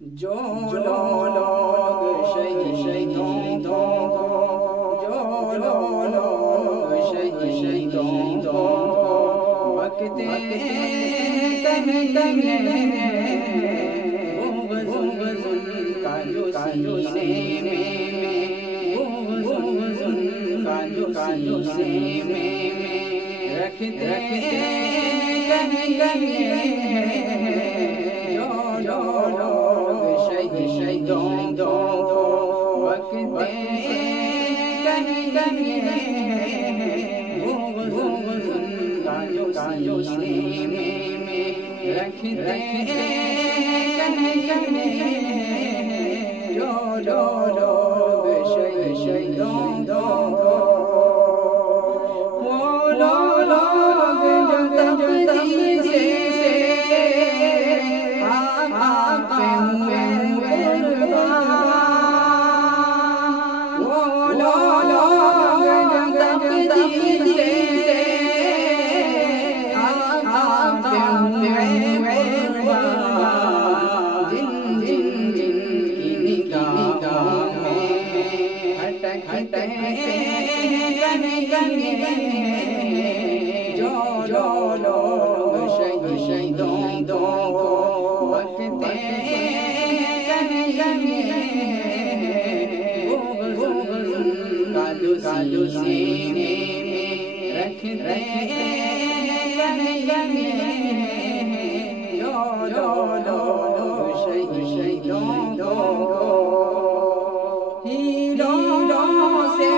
جو لوگ شہیدوں جو لوگ شہیدوں وقت کا جو سینے میں رکھتے جو لوگ شہیدوں وقت کا جو سینے میں رکھتے جو لوگ شہیدوں وہ لوگ جو تقدیر سے آپ ہوئے قربان، وہ لوگ جو تقدیر سے آپ ہوئے قربان، جن کی نگاہوں میں ہٹکتے جو لوگ شہیدوں وقت کا جو سینے میں رکھتے جو لوگ شہیدوں ہیروں سے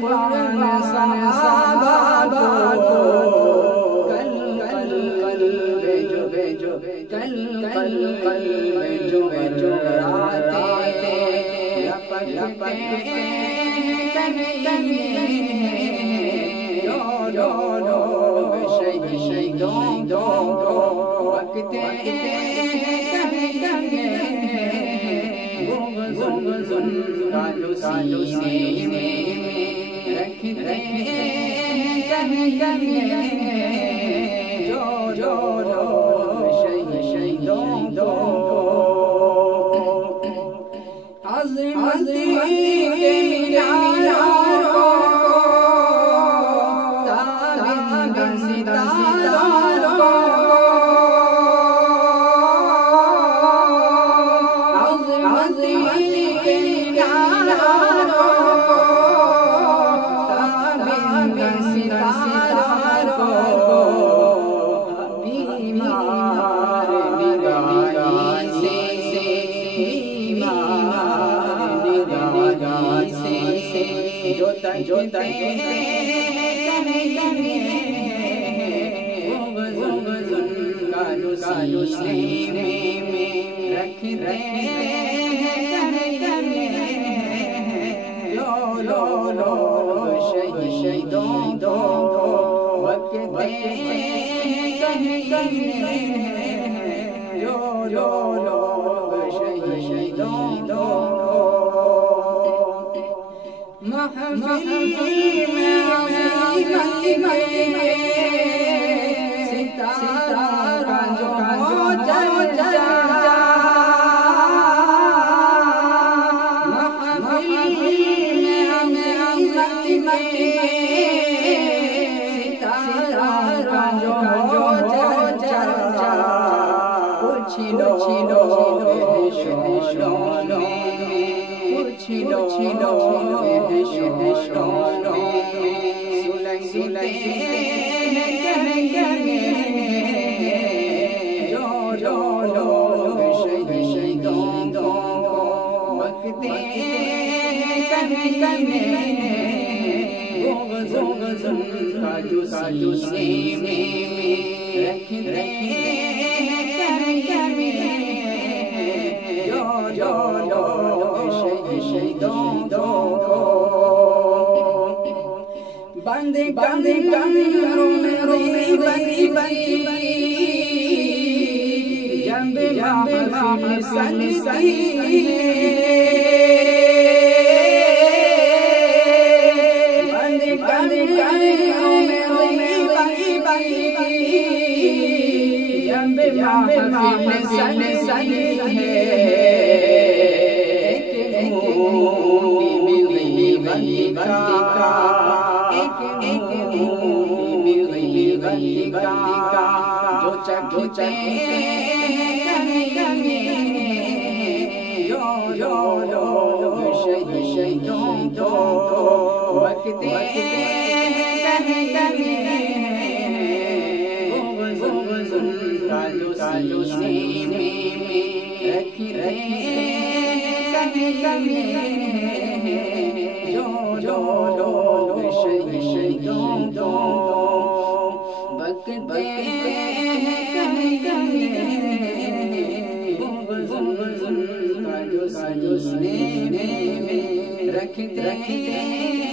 قربان صحابہ کو جو آتے جو لوگ شہیدوں وقت کا جو سینے میں رکھتے جو لوگ شہیدوں عظمت کے میناروں تابند ستاروں عظمت کے میناروں تابند ستاروں بیمار نگاہی سے جو تکتے کا جو سینے میں رکھتے جو لوگ شہیدوں وقت جو لوگ شہیدوں محفل میں ستارہ جو جل محفل میں ستارہ جو جل کچھ لوگ شولوں کچھ جو لوگ شہیدوں وقت کا جو سینے میں رکھتے جو لوگ شہیدوں بند کمروں میں روئی بندی جنب محفل سجدی بند کر جنب محفل سجدی جو چکھتے شہیدوں کو وقت کا جو سینے میں رکھ شہیدوں کو وقت جو سینے میں رکھتے